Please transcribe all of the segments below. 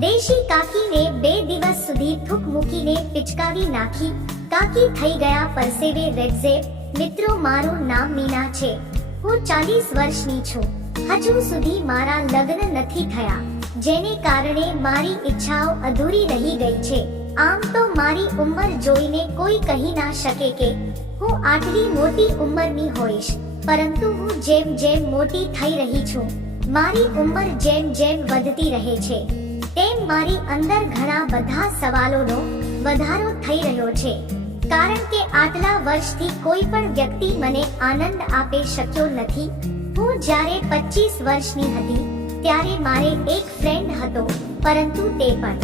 દેશી કાકીને 2 દિવસ સુધી થૂક મૂકીને પિચકારી નાખી. કાકી થઈ ગયા પરસેવે રેબઝેબ. મિત્રો, મારું નામ મીના છે. હું 40 વર્ષની છું. હજુ સુધી મારા લગ્ન નથી થયા, જેને કારણે મારી ઈચ્છાઓ અધૂરી રહી ગઈ છે. આમ તો મારી ઉંમર જોઈને કોઈ કહી ના શકે કે હું આટલી મોટી ઉંમરની હોઈશ, પરંતુ હું જેમ જેમ મોટી થઈ રહી છું, મારી ઉંમર જેમ જેમ વધતી રહે છે, તેમ મારી અંદર ઘણા બધા સવાલોનો વધારો થઈ રહ્યો છે. કારણ કે આટલા વર્ષથી કોઈ પણ વ્યક્તિ મને આનંદ આપી શક્યો નથી. હું જ્યારે 25 વર્ષની હતી ત્યારે મારે એક ફ્રેન્ડ હતો, પરંતુ તે પણ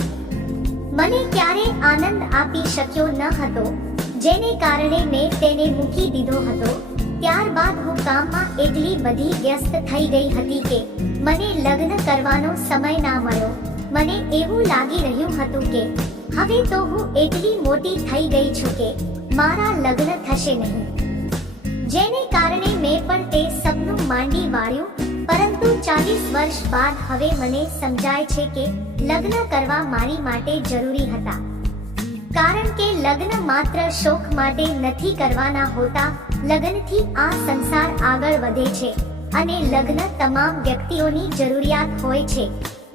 મને ક્યારે આનંદ આપી શક્યો ન હતો, જેને કારણે મેં તેને મૂકી દીધો હતો. ત્યારબાદ હું કામમાં એટલી બધી વ્યસ્ત થઈ ગઈ હતી કે મને લગ્ન કરવાનો સમય ના મળ્યો. મને એવું લાગી રહ્યું હતું કે હવે તો હું એટલી મોટી થઈ ગઈ છું કે મારા લગ્ન થશે નહીં, જેને કારણે મેં પણ તે સપનું માંડી વાળ્યું. પરંતુ 40 વર્ષ બાદ હવે મને સમજાય છે કે લગ્ન કરવા મારી માટે જરૂરી હતા. કારણ કે લગ્ન માત્ર શોખ માટે નથી કરવાના હોતા. લગ્નથી આ સંસાર આગળ વધે છે અને લગ્ન તમામ વ્યક્તિઓની જરૂરિયાત હોય છે,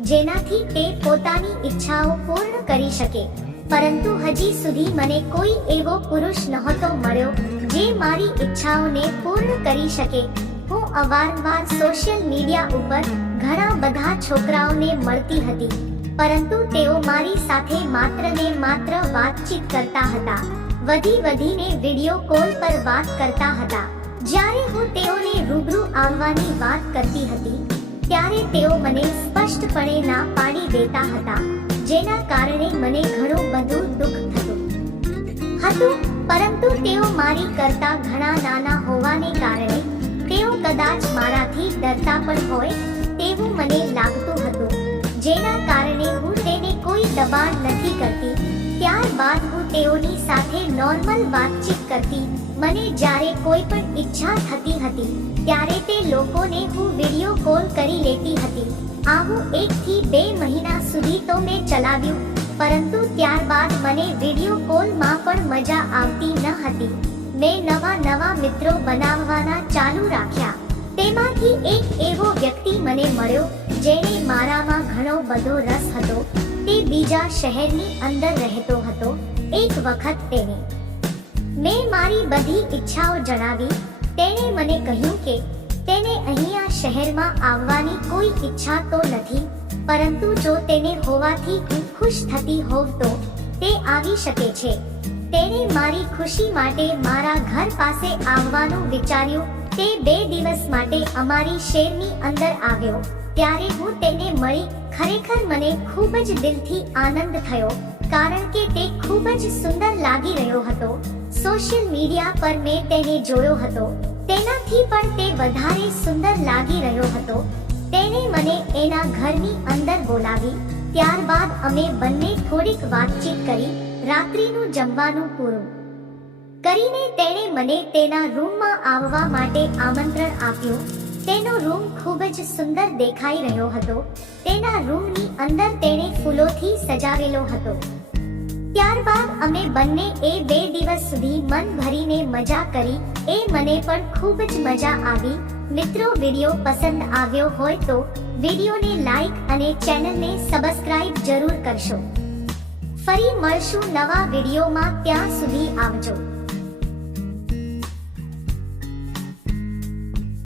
જેનાથી તે પોતાની ઈચ્છાઓ પૂર્ણ કરી શકે. પરંતુ હજી સુધી મને કોઈ એવો પુરુષ નહોતો મળ્યો જે મારી ઈચ્છાઓને પૂર્ણ કરી શકે. હું અવારનવાર સોશિયલ મીડિયા ઉપર ઘણા બધા છોકરાઓને મળતી હતી, પરંતુ તેઓ મારી સાથે માત્ર ને માત્ર વાતચીત કરતા હતા, વધીને વિડીયો કોલ પર વાત કરતા હતા. જ્યારે હું તેઓને રૂબરૂ આવવાની વાત કરતી હતી ત્યારે તેઓ મને સ્પષ્ટપણે ના પાડી દેતા હતા, જેના કારણે મને ઘણું બધું દુઃખ થતું હતું. પરંતુ તેઓ મારી કરતા ઘણા નાના હોવાને કારણે તેઓ કદાચ મારાથી ડરતા પણ હોય તેવું મને લાગતું હતું, જેના કારણે હું તેને કોઈ દબાણ નથી કરતી. ત્યારબાદ હું તેઓની સાથે નોર્મલ વાતચીત કરતી. મને જ્યારે કોઈ પણ ઈચ્છા થતી હતી ત્યારે તે લોકોને હું વિડીયો કોલ કરી લેતી હતી. આવું 1 થી 2 મહિના સુધી તો મેં ચલાવ્યું, પરંતુ ત્યારબાદ મને વિડીયો કોલમાં પણ મજા આવતી ન હતી. મેં નવા મિત્રો બનાવવાના ચાલુ રાખ્યા. તેમાંથી એક એવો વ્યક્તિ મને મળ્યો જેને મારામાં ઘણો બધો રસ હતો. તે બીજા શહેરની અંદર રહેતો હતો. એક વખત મેં મારી બધી ઈચ્છાઓ જણાવી. તેણે મને કહ્યું કે તેને અહીંયા શહેરમાં આવવાની કોઈ ઈચ્છા તો નથી, પરંતુ જો તેને હોવાથી હું ખુશ થતી હોવ તો તે આવી શકે છે. તેણે મારી ખુશી માટે મારા ઘર પાસે આવવાનું વિચાર્યું. તે 2 દિવસ માટે અમારી શહેરની અંદર આવ્યો. ત્યારે હું તેને મળી. ખરેખર મને ખૂબ જ દિલથી આનંદ થયો, કારણ કે તે ખૂબ જ સુંદર લાગી રહ્યો હતો. સોશિયલ મીડિયા પર મેં તેને જોયો હતો, તેનાથી પણ તે વધારે સુંદર લાગી રહ્યો હતો. તેણે મને એના ઘરની અંદર બોલાવી. ત્યારબાદ અમે બંને થોડીક વાતચીત કરી. રાત્રિનું જમવાનું પૂરું કરીને તેણે મને તેના રૂમમાં આવવા માટે આમંત્રણ આપ્યું. તેનો રૂમ ખૂબ જ સુંદર દેખાઈ રહ્યો હતો. તેના રૂમની અંદર તેણે ફૂલોથી સજાવેલો હતો. ત્યારબાદ અમે બંને 2 દિવસ સુધી મન ભરીને મજા કરી. મને પણ ખૂબ જ મજા આવી. મિત્રો, વિડીયો પસંદ આવ્યો હોય તો વિડીયોને લાઈક અને ચેનલને સબસ્ક્રાઇબ જરૂર કરશો. ફરી મળશું નવા વિડીયોમાં. ત્યાં સુધી આવજો.